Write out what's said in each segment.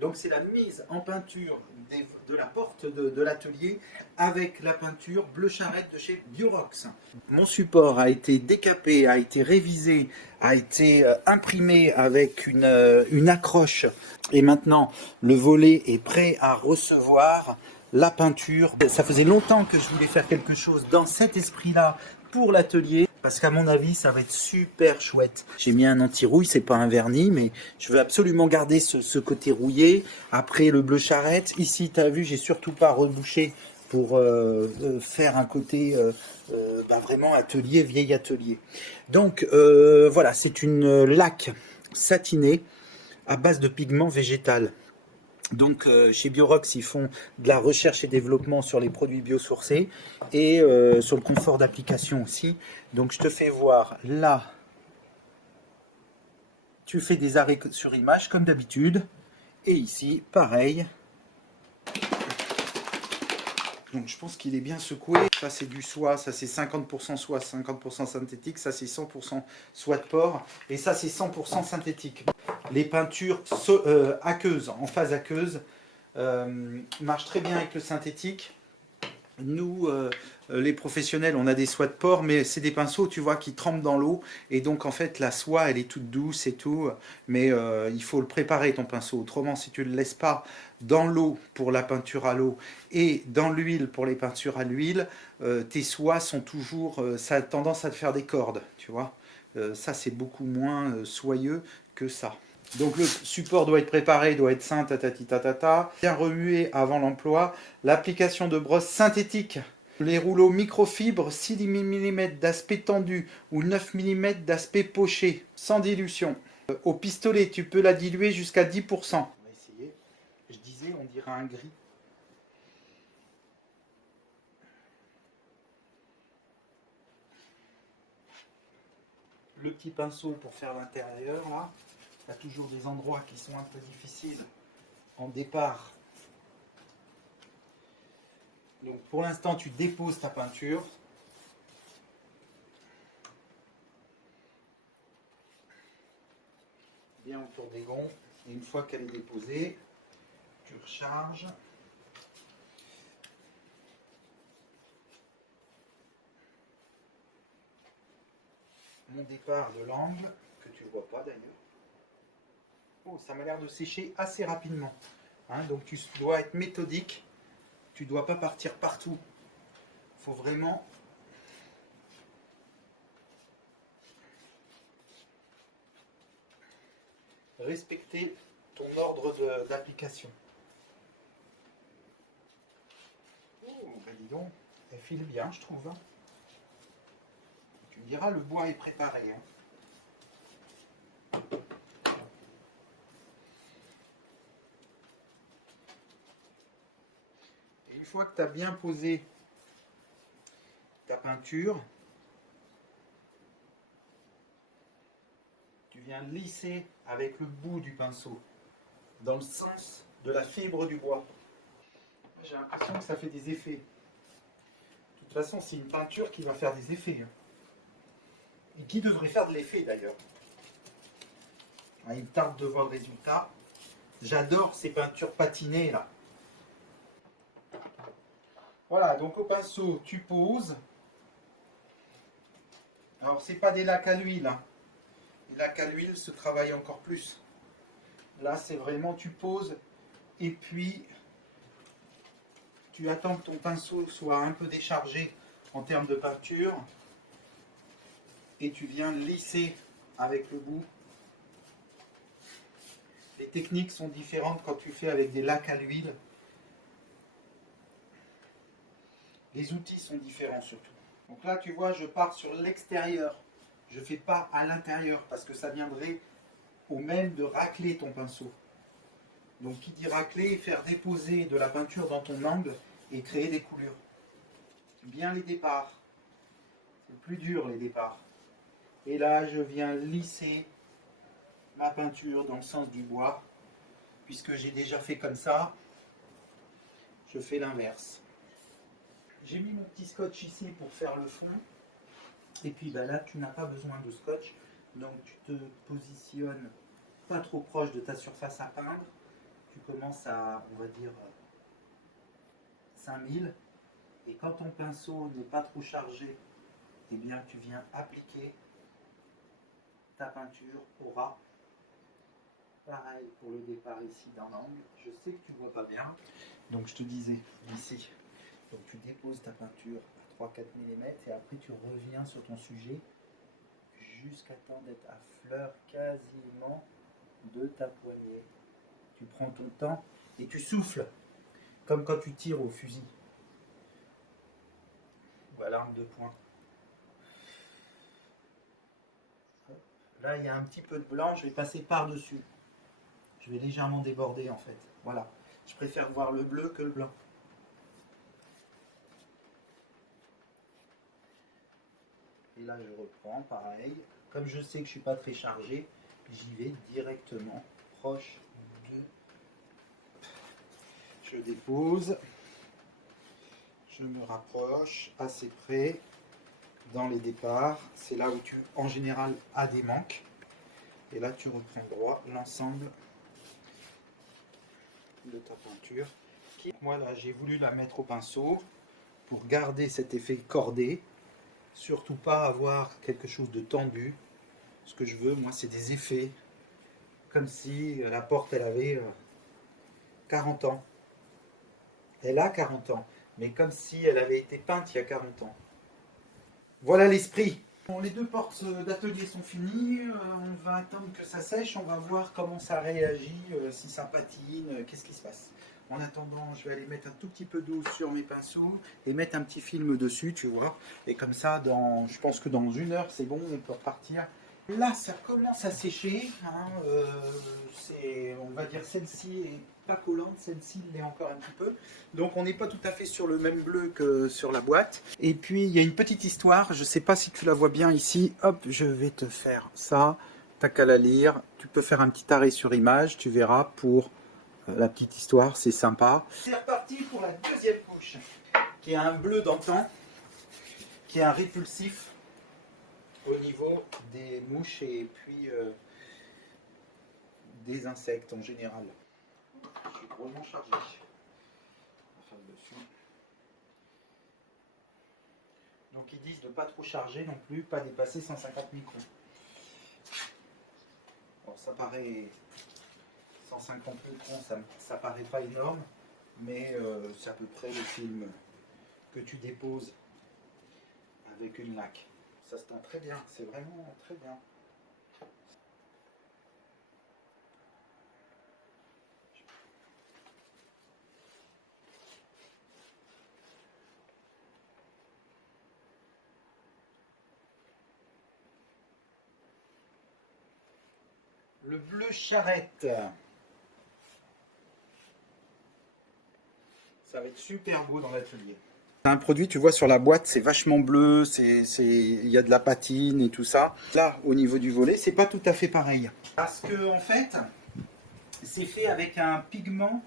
Donc c'est la mise en peinture de la porte de l'atelier avec la peinture bleu charrette de chez Biorox. Mon support a été décapé, a été révisé, a été imprimé avec une accroche et maintenant le volet est prêt à recevoir la peinture. Ça faisait longtemps que je voulais faire quelque chose dans cet esprit-là pour l'atelier. Parce qu'à mon avis, ça va être super chouette. J'ai mis un anti-rouille, c'est pas un vernis, mais je veux absolument garder ce côté rouillé. Après, le bleu charrette. Ici, tu as vu, j'ai surtout pas rebouché pour faire un côté vraiment atelier, vieil atelier. Donc, voilà, c'est une laque satinée à base de pigments végétal. Donc chez Biorox, ils font de la recherche et développement sur les produits biosourcés et sur le confort d'application aussi. Donc je te fais voir là, tu fais des arrêts sur image comme d'habitude. Et ici, pareil. Donc je pense qu'il est bien secoué. Ça c'est du soie, ça c'est 50% soie, 50% synthétique. Ça c'est 100% soie de porc. Et ça c'est 100% synthétique. Les peintures aqueuses, en phase aqueuse, marchent très bien avec le synthétique. Nous, les professionnels, on a des soies de porc, mais c'est des pinceaux, tu vois, qui trempent dans l'eau. Et donc, en fait, la soie, elle est toute douce et tout. Mais il faut le préparer, ton pinceau. Autrement, si tu ne le laisses pas dans l'eau pour la peinture à l'eau et dans l'huile pour les peintures à l'huile, tes soies sont toujours... ça a tendance à te faire des cordes, tu vois. Ça, c'est beaucoup moins soyeux que ça. Donc le support doit être préparé, doit être sain, tatati tatata. Bien remué avant l'emploi. L'application de brosse synthétique. Les rouleaux microfibres 6 mm d'aspect tendu ou 9 mm d'aspect poché, sans dilution. Au pistolet, tu peux la diluer jusqu'à 10%. On va essayer. Je disais, on dirait un gris. Le petit pinceau pour faire l'intérieur, là. Il y a toujours des endroits qui sont un peu difficiles en départ. Donc pour l'instant, tu déposes ta peinture. Bien autour des gonds. Et une fois qu'elle est déposée, tu recharges. Mon départ de l'angle, que tu ne vois pas d'ailleurs. Oh, ça m'a l'air de sécher assez rapidement. Hein, donc tu dois être méthodique. Tu ne dois pas partir partout. Il faut vraiment respecter ton ordre d'application. Oh, ben dis donc, elle file bien, je trouve. Hein. Tu me diras, le bois est préparé. Hein. Et une fois que tu as bien posé ta peinture, tu viens lisser avec le bout du pinceau dans le sens de la fibre du bois. J'ai l'impression que ça fait des effets. De toute façon, c'est une peinture qui va faire des effets. Hein. Et qui devrait faire de l'effet d'ailleurs. Il me tarde de voir le résultat. J'adore ces peintures patinées là. Voilà, donc au pinceau, tu poses. Alors, c'est pas des lacs à l'huile. Hein. Les lacs à l'huile se travaillent encore plus. Là, c'est vraiment, tu poses et puis tu attends que ton pinceau soit un peu déchargé en termes de peinture et tu viens lisser avec le bout. Les techniques sont différentes quand tu fais avec des lacs à l'huile. Les outils sont différents surtout. Donc là, tu vois, je pars sur l'extérieur. Je ne fais pas à l'intérieur parce que ça viendrait au même de racler ton pinceau. Donc qui dit racler, faire déposer de la peinture dans ton angle et créer des coulures. Bien les départs. C'est plus dur les départs. Et là, je viens lisser ma peinture dans le sens du bois. Puisque j'ai déjà fait comme ça, je fais l'inverse. J'ai mis mon petit scotch ici pour faire le fond. Et puis ben là, tu n'as pas besoin de scotch. Donc tu te positionnes pas trop proche de ta surface à peindre. tu commences à, on va dire, 5000. Et quand ton pinceau n'est pas trop chargé, eh bien tu viens appliquer ta peinture au ras. Pareil pour le départ ici dans l'angle. Je sais que tu ne vois pas bien. Donc je te disais, ici. Donc tu déposes ta peinture à 3-4 mm et après tu reviens sur ton sujet jusqu'à temps d'être à fleur quasiment de ta poignée. Tu prends ton temps et tu souffles, comme quand tu tires au fusil. Voilà, l'arme de poing. Là, il y a un petit peu de blanc, je vais passer par-dessus. Je vais légèrement déborder en fait. Voilà. Je préfère voir le bleu que le blanc. Et là, je reprends, pareil. Comme je sais que je ne suis pas très chargé, j'y vais directement, proche de... Je dépose. Je me rapproche, assez près, dans les départs. C'est là où tu, en général, as des manques. Et là, tu reprends droit l'ensemble de ta peinture. Moi, là, j'ai voulu la mettre au pinceau pour garder cet effet cordé. Surtout pas avoir quelque chose de tendu. Ce que je veux, moi, c'est des effets. Comme si la porte, elle avait 40 ans. Elle a 40 ans. Mais comme si elle avait été peinte il y a 40 ans. Voilà l'esprit. Bon, les deux portes d'atelier sont finies. On va attendre que ça sèche. On va voir comment ça réagit, si ça patine, qu'est-ce qui se passe. En attendant, je vais aller mettre un tout petit peu d'eau sur mes pinceaux et mettre un petit film dessus, tu vois. Et comme ça, je pense que dans 1 heure, c'est bon, on peut repartir. Là, ça commence à sécher. Hein, on va dire celle-ci est pas collante, celle-ci l'est encore un petit peu. Donc on n'est pas tout à fait sur le même bleu que sur la boîte. Et puis il y a une petite histoire, je ne sais pas si tu la vois bien ici. Hop, je vais te faire ça. T'as qu'à la lire. Tu peux faire un petit arrêt sur image, tu verras pour la petite histoire, c'est sympa. C'est reparti pour la deuxième couche, qui est un bleu d'antan, qui est un répulsif au niveau des mouches et puis des insectes en général. Je suis vraiment chargé. Enfin, dessus. Donc ils disent de ne pas trop charger non plus, pas dépasser 150 microns. Alors ça paraît 150 microns, ça paraît pas énorme, mais c'est à peu près le film que tu déposes avec une laque. Ça se tend très bien, c'est vraiment très bien. Le bleu charrette. Ça va être super beau dans l'atelier. Un produit, tu vois sur la boîte, c'est vachement bleu, il y a de la patine et tout ça. Là, au niveau du volet, c'est pas tout à fait pareil. Parce que en fait, c'est fait avec un pigment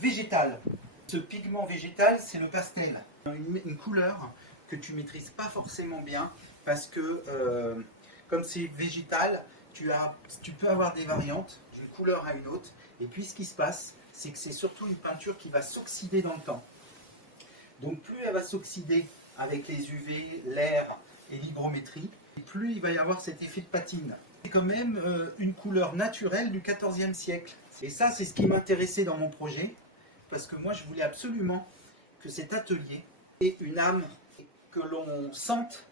végétal. Ce pigment végétal, c'est le pastel. Une couleur que tu maîtrises pas forcément bien parce que comme c'est végétal, tu peux avoir des variantes d'une couleur à une autre. Et puis ce qui se passe, c'est que c'est surtout une peinture qui va s'oxyder dans le temps. Donc plus elle va s'oxyder avec les UV, l'air et l'hygrométrie, plus il va y avoir cet effet de patine. C'est quand même une couleur naturelle du XIVe siècle. Et ça, c'est ce qui m'intéressait dans mon projet, parce que moi, je voulais absolument que cet atelier ait une âme, et que l'on sente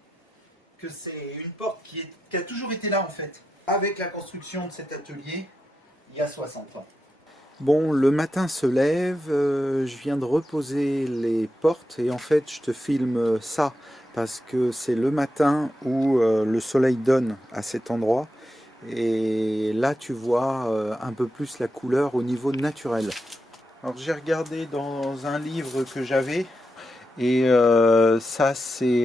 que c'est une porte qui a toujours été là, en fait, avec la construction de cet atelier, il y a 60 ans. Bon, le matin se lève, je viens de reposer les portes et en fait je te filme ça parce que c'est le matin où le soleil donne à cet endroit et là tu vois un peu plus la couleur au niveau naturel. Alors j'ai regardé dans un livre que j'avais et ça c'est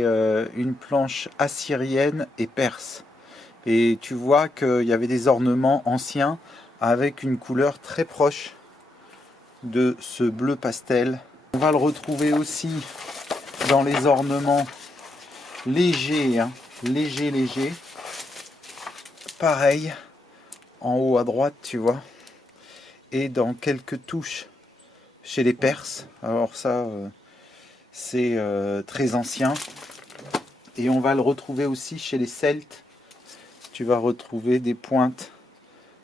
une planche assyrienne et perse et tu vois qu'il y avait des ornements anciens avec une couleur très proche de ce bleu pastel. On va le retrouver aussi dans les ornements légers, hein, léger. Pareil, en haut à droite, tu vois. et dans quelques touches chez les Perses. Alors ça, c'est très ancien. Et on va le retrouver aussi chez les Celtes. Tu vas retrouver des pointes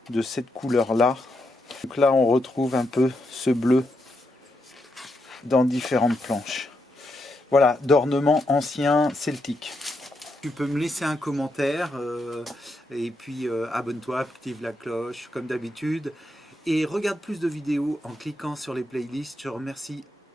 de cette couleur-là. Donc là, on retrouve un peu ce bleu dans différentes planches. Voilà, d'ornements anciens celtiques. Tu peux me laisser un commentaire et puis abonne-toi, active la cloche comme d'habitude et regarde plus de vidéos en cliquant sur les playlists. Je remercie